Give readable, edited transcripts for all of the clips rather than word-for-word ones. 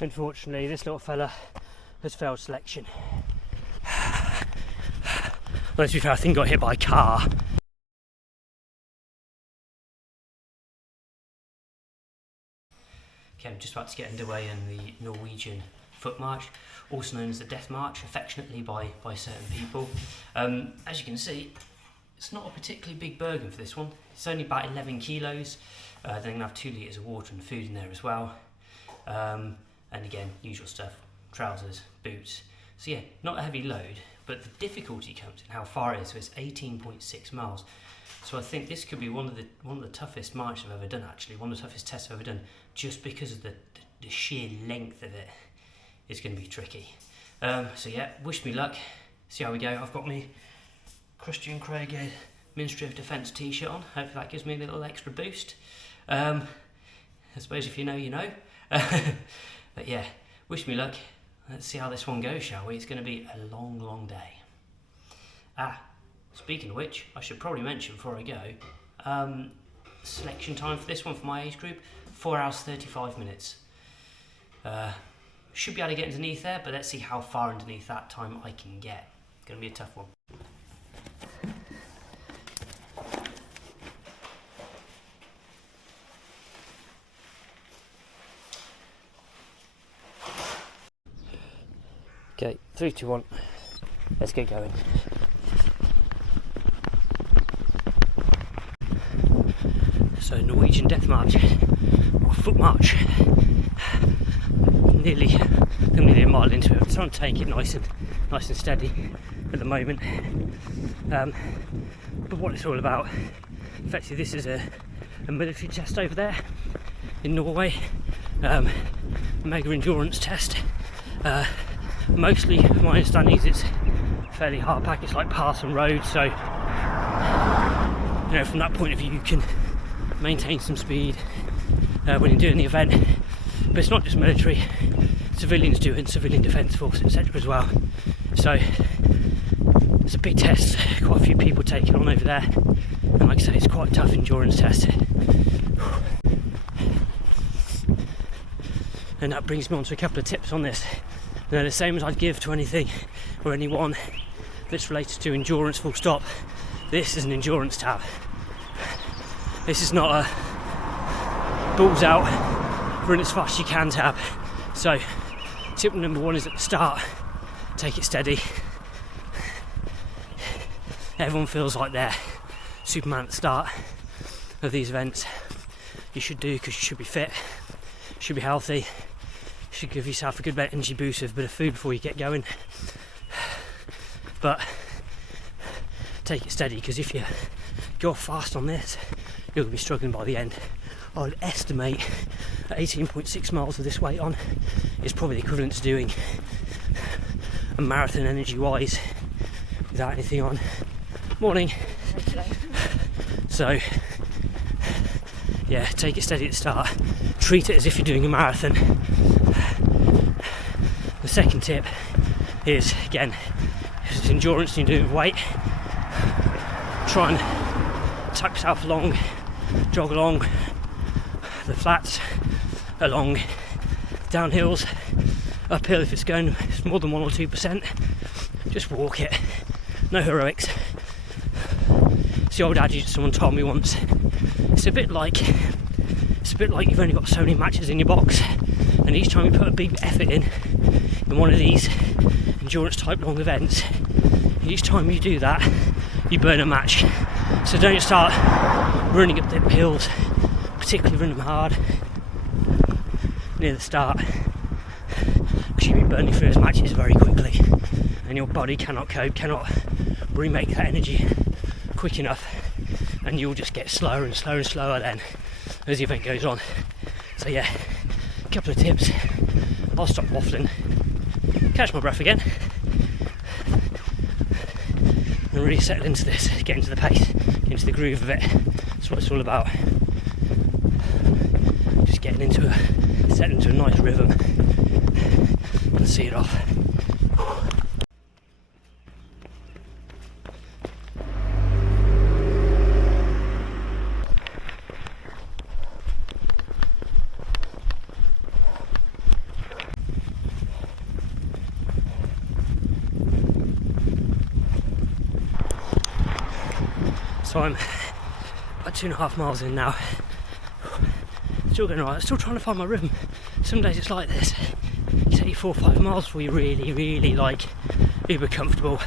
Unfortunately, this little fella has failed selection. Well, to be fair, I think he got hit by a car. Okay, I'm just about to get underway in the Norwegian Foot March, also known as the Death March, affectionately by certain people. As you can see, it's not a particularly big bergen for this one. It's only about 11 kilos. Then I'm going to have 2 litres of water and food in there as well. And again, usual stuff, trousers, boots. So yeah, not a heavy load, but the difficulty comes in how far it is. So it's 18.6 miles. So I think this could be one of the toughest marches I've ever done, actually, one of the toughest tests I've ever done, just because of the sheer length of it. It's going to be tricky. So yeah, wish me luck. See how we go. I've got my Christian Craig Ministry of Defence t-shirt on. Hopefully that gives me a little extra boost. I suppose if you know, you know. But yeah, wish me luck. Let's see how this one goes, shall we? It's going to be a long, long day. Speaking of which, I should probably mention before I go, selection time for this one for my age group, 4 hours 35 minutes. Should be able to get underneath there, but let's see how far underneath that time I can get. It's going to be a tough one. Okay, 3, 2, 1, let's get going. So Norwegian Death March, or Foot March, nearly a mile into it. I'm trying to take it nice and steady at the moment. But what it's all about, effectively this is a military test over there in Norway, a mega endurance test. Mostly, my understanding is it's fairly hard pack. It's like pass and road, so you know, from that point of view you can maintain some speed when you're doing the event. But it's not just military, civilians do it, and civilian defence force, etc. as well. So it's a big test, quite a few people take it on over there, and like I say, it's quite a tough endurance test. And that brings me on to a couple of tips on this. They're the same as I'd give to anything or anyone that's related to endurance, full stop. This is an endurance tab. This is not a balls out, run as fast as you can tab. So tip number 1 is at the start, take it steady. Everyone feels like they're Superman at the start of these events. You should do, because you should be fit, should be healthy, should give yourself a good bit of energy boost with a bit of food before you get going. But take it steady, because if you go fast on this, you'll be struggling by the end. I would estimate that 18.6 miles with this weight on is probably the equivalent to doing a marathon energy wise without anything on. Morning. So yeah, take it steady at the start, treat it as if you're doing a marathon. The second tip is, again, if it's endurance and you're doing it with weight, try and tuck yourself along, jog along the flats, along downhills, uphill if it's more than 1 or 2%, just walk it, no heroics. It's the old adage someone told me once. It's a bit like you've only got so many matches in your box, and each time you put a big effort in one of these endurance type long events, each time you do that you burn a match. So don't start running up the hills, particularly run them hard near the start, because you'll be burning through those matches very quickly and your body cannot cope, cannot remake that energy quick enough, and you'll just get slower and slower and slower then as the event goes on. So yeah, a couple of tips. I'll stop waffling, catch my breath again, and really settle into this, get into the pace, get into the groove of it. That's what it's all about. Just getting settling into a nice rhythm and see it off. So I'm about 2.5 miles in now. Still going alright, still trying to find my rhythm. Some days it's like this. You take 4 or 5 miles before you really like uber comfortable.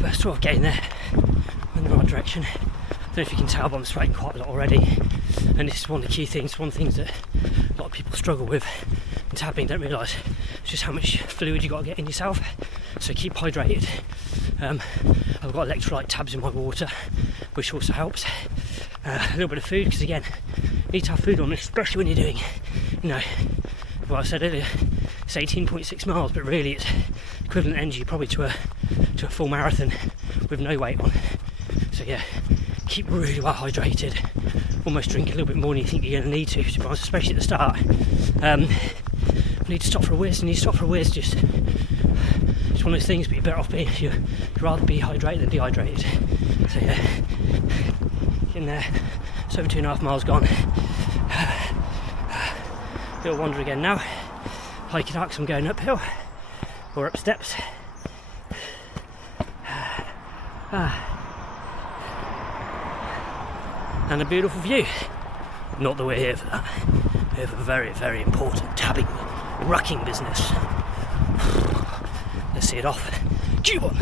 But sort of getting there in the right direction. I don't know if you can tell, but I'm sweating quite a lot already. And this is one of the key things, one of the things that a lot of people struggle with in tapping, don't realise just how much fluid you got to get in yourself. So keep hydrated. I've got electrolyte tabs in my water, which also helps. A little bit of food, because again, you need to have food on, especially when you're doing, you know, well, I said earlier, it's 18.6 miles, but really it's equivalent energy probably to a full marathon with no weight on. So yeah, keep really well hydrated. Almost drink a little bit more than you think you're going to need to be honest, especially at the start. Need to stop for a whiz, just one of those things, but you're better off being, you'd rather be hydrated than dehydrated. So yeah, in there, it's over 2.5 miles gone. Little wander again now, hike it out because I'm going uphill, or up steps. And a beautiful view. Not that we're here for that. We're here for a very important tabbing, rucking business. Let's see it off. Chew on!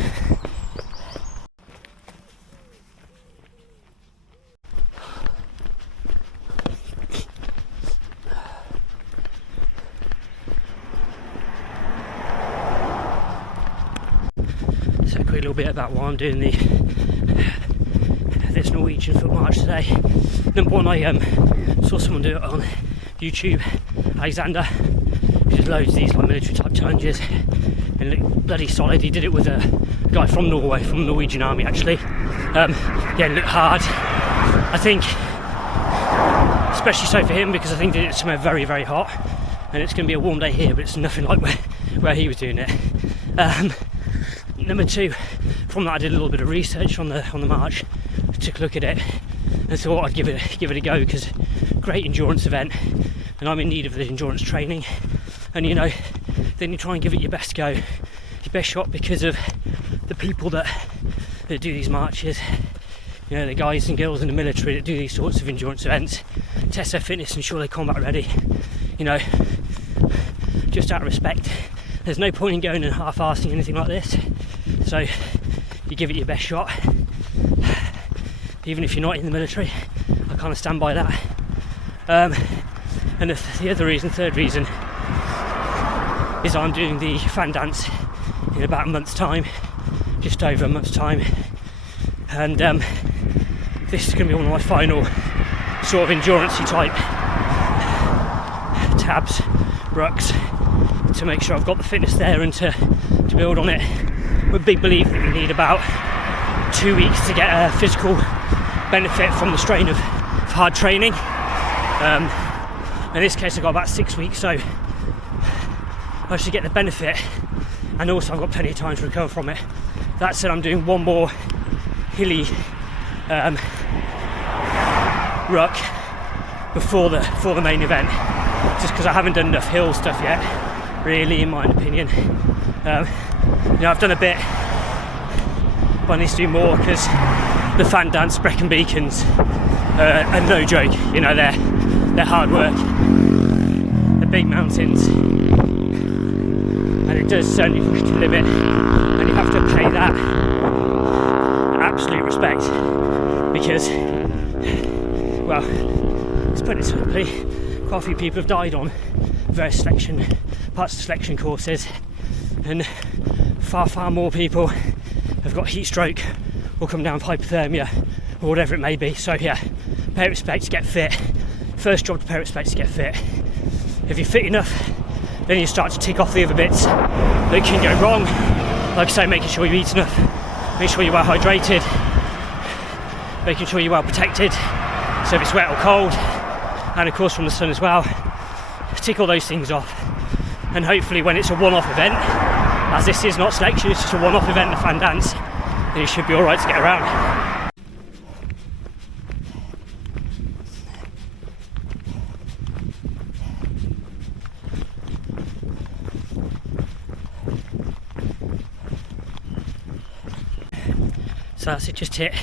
So a quick little bit about why I'm doing this Norwegian Foot March today. Number one, I saw someone do it on YouTube, Alexander. He did loads of these like military type challenges and it looked bloody solid. He did it with a guy from Norway, from the Norwegian army actually. Yeah, it looked hard. I think, especially so for him, because I think it's somewhere very hot and it's going to be a warm day here, but it's nothing like where he was doing it. Number two, from that I did a little bit of research on the march, took a look at it and thought I'd give it a go, because great endurance event and I'm in need of the endurance training. And you know, then you try and give it your best go, your best shot, because of the people that do these marches. You know, the guys and girls in the military that do these sorts of endurance events, test their fitness, ensure they're combat ready. You know, just out of respect, there's no point in going and half-assing anything like this. So you give it your best shot, even if you're not in the military. I kind of stand by that. And the other reason, third reason, is I'm doing the fan dance in about a month's time, just over a month's time, and this is going to be one of my final sort of endurance-y type tabs, rucks, to make sure I've got the fitness there and to build on it. I'm a big believer that you need about 2 weeks to get a physical benefit from the strain of hard training. In this case I've got about 6 weeks, so I should get the benefit, and also I've got plenty of time to recover from it. That said, I'm doing one more hilly ruck before the main event, just because I haven't done enough hill stuff yet, really, in my opinion. You know, I've done a bit, but I need to do more, because the fan dance, Brecon Beacons, are no joke. You know, they're hard work. They're big mountains, and it does certainly push to the limit, and you have to pay that absolute respect, because, well, let's put it simply, quite a few people have died on various parts of selection courses, and far more people have got heat stroke or come down with hypothermia or whatever it may be. So yeah, pay respect, get fit. First job to pay respect is to get fit. If you're fit enough, then you start to tick off the other bits that can go wrong. Like I say, making sure you eat enough, making sure you're well hydrated, making sure you're well protected, so if it's wet or cold, and of course from the sun as well. Tick all those things off, and hopefully when it's a one-off event, as this is not selection, it's just a one-off event, the fan dance, then you should be alright to get around. So So that's it, just hit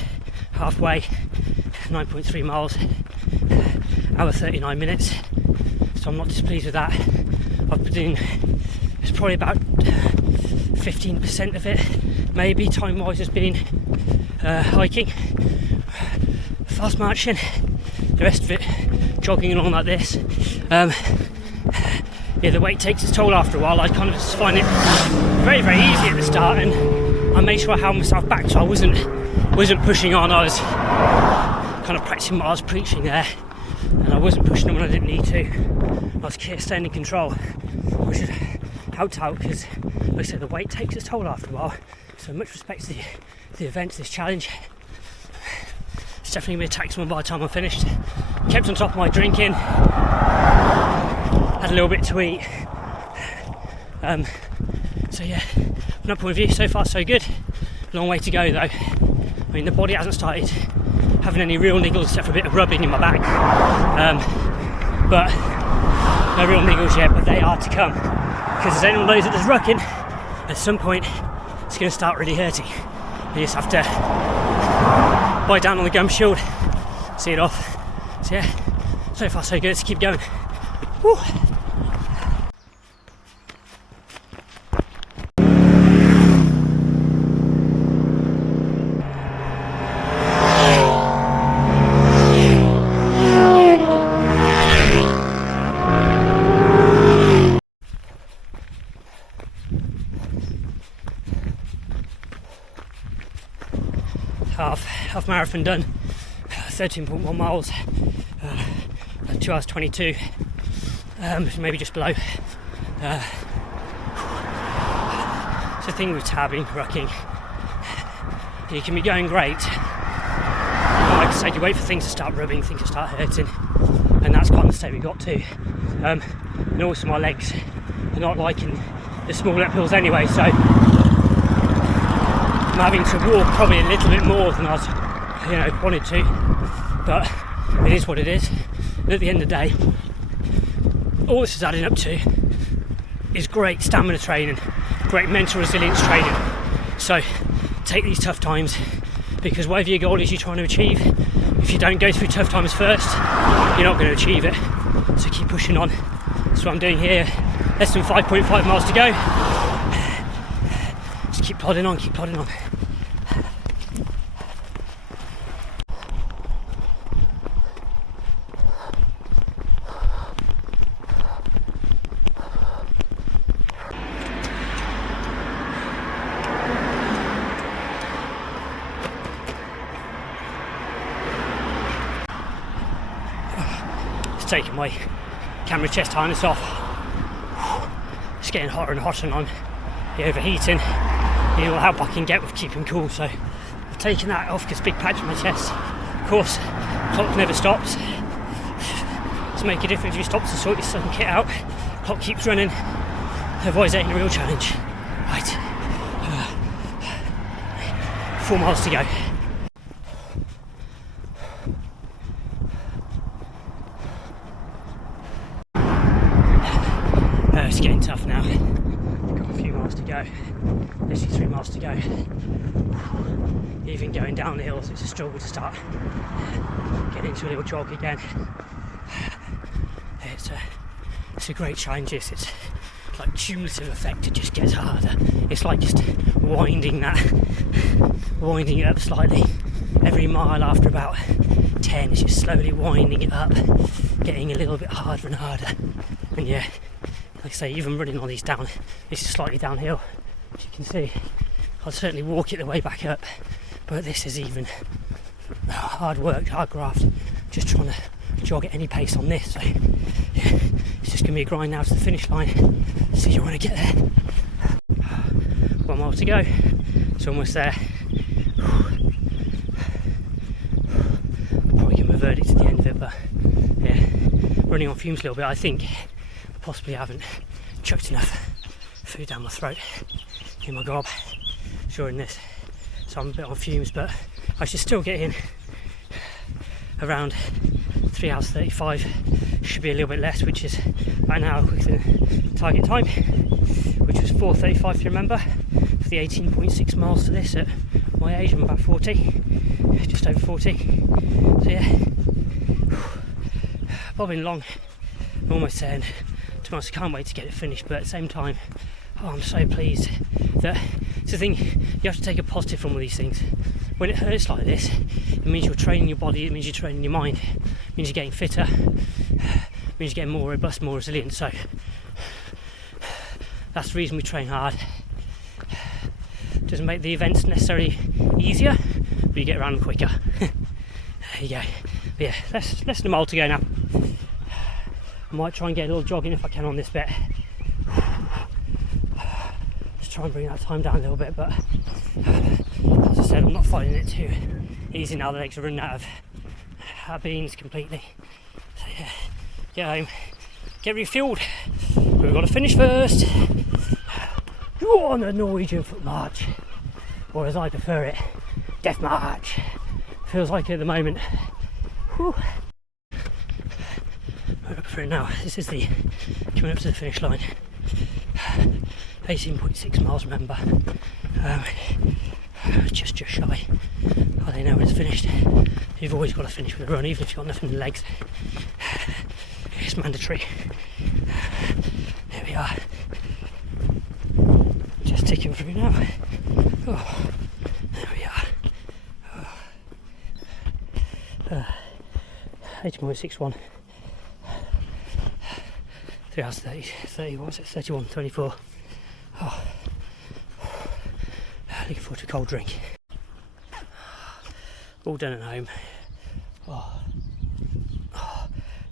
halfway, 9.3 miles, hour 39 minutes. So I'm not displeased with that. I've been doing, it's probably about 15% of it, maybe time-wise, has been hiking, fast marching, the rest of it jogging along like this. Yeah, the weight takes its toll after a while. I kind of just find it very, very easy at the start, and I made sure I held myself back so I wasn't pushing on. I was kind of practicing what I was preaching there, and I wasn't pushing on when I didn't need to. I was staying in control, which has helped out because, like I said, the weight takes its toll after a while. So much respect to the event, this challenge. It's definitely going to be a taxing one by the time I'm finished. Kept on top of my drinking, had a little bit to eat. So yeah, from that point of view, so far so good. Long way to go though. I mean, the body hasn't started having any real niggles except for a bit of rubbing in my back. But no real niggles yet, but they are to come. Because as anyone knows that there's rucking, at some point it's going to start really hurting. You just have to bite down on the gum shield, see it off. So yeah, so far so good, let's keep going. Woo. Half marathon done, 13.1 miles, 2 hours 22, maybe just below. It's the thing with tabbing, rucking. You can be going great, like I said, you wait for things to start rubbing, things to start hurting, and that's kind of the state we got to. And also my legs are not liking the small uphills anyway, so I'm having to walk probably a little bit more than I was, wanted to, but it is what it is. And at the end of the day, all this is adding up to is great stamina training, great mental resilience training. So take these tough times, because whatever your goal is you're trying to achieve, if you don't go through tough times first, you're not going to achieve it. So keep pushing on. That's what I'm doing here. Less than 5.5 miles to go. Just keep plodding on, keep plodding on. Taking my camera chest harness off. It's getting hotter and hotter, and I'm overheating. You know how I can get with keeping cool, so I've taken that off because big patch on my chest. Of course, clock never stops. It's make a difference if you stop to sort your sun kit out. Clock keeps running. Otherwise, it ain't a real challenge. Right, 4 miles to go. It's getting tough now. Got a few miles to go. Literally 3 miles to go. Even going down the hills, it's a struggle to start getting into a little jog again. It's a great challenge. It's like cumulative effect. It just gets harder. It's like just winding it up slightly. Every mile after about 10, it's just slowly winding it up, getting a little bit harder and harder. And yeah, like I say, even running on these down, this is slightly downhill, as you can see. I'll certainly walk it the way back up, but this is even hard work, hard graft, just trying to jog at any pace on this. So yeah, it's just going to be a grind now to the finish line. See you when I get there. 1 mile to go, it's almost there. Probably give my verdict at the end of it, but yeah, running on fumes a little bit. I think possibly haven't chucked enough food down my throat in my gob during this, so I'm a bit on fumes, but I should still get in around 3 hours 35. Should be a little bit less, which is about an hour quicker than target time, which was 4:35 if you remember, for the 18.6 miles to this at my age. I'm about 40, just over 40. So yeah, bobbing along. I'm almost saying, to be honest, I can't wait to get it finished, but at the same time, I'm so pleased that it's the thing, you have to take a positive from all these things. When it hurts like this, it means you're training your body, it means you're training your mind, it means you're getting fitter, it means you're getting more robust, more resilient. So that's the reason we train hard. Doesn't make the events necessarily easier, but you get around them quicker. There you go. But yeah, less than a mile to go now. I might try and get a little jogging if I can on this bit. Just try and bring that time down a little bit, but as I said, I'm not finding it too easy now. The legs are running out of beans completely. So yeah, get home, get refueled. We've got to finish first. You're on the Norwegian Foot March, or as I prefer it, Death March. Feels like it at the moment. Whew. Right up for it now. This is the coming up to the finish line. 18.6 miles, remember. Just shy. I don't know when it's finished. You've always got to finish with a run, even if you've got nothing in the legs. It's mandatory. There we are. Just ticking through now. Oh, there we are. Oh. 18.61. 3 hours 30, what was it? 31:24. Oh. Looking forward to a cold drink. All done at home. Oh.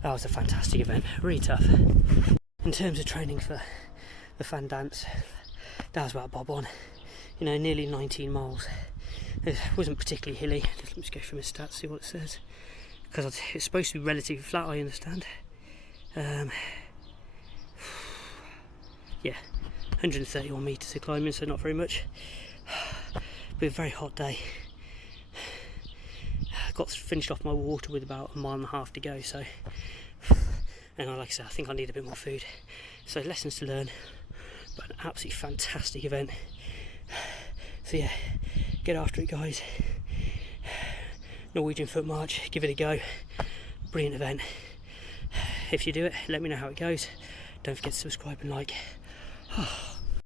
That was a fantastic event, really tough. In terms of training for the fan dance, that was about bob on. You know, nearly 19 miles. It wasn't particularly hilly. Let me just go through my stats, see what it says. Because it's supposed to be relatively flat, I understand. Yeah, 131 metres of climbing, so not very much. But a very hot day. Got finished off my water with about 1.5 miles to go, so, and like I said, I think I need a bit more food. So lessons to learn, but an absolutely fantastic event. So yeah, get after it, guys. Norwegian Foot March, give it a go. Brilliant event. If you do it, let me know how it goes. Don't forget to subscribe and like.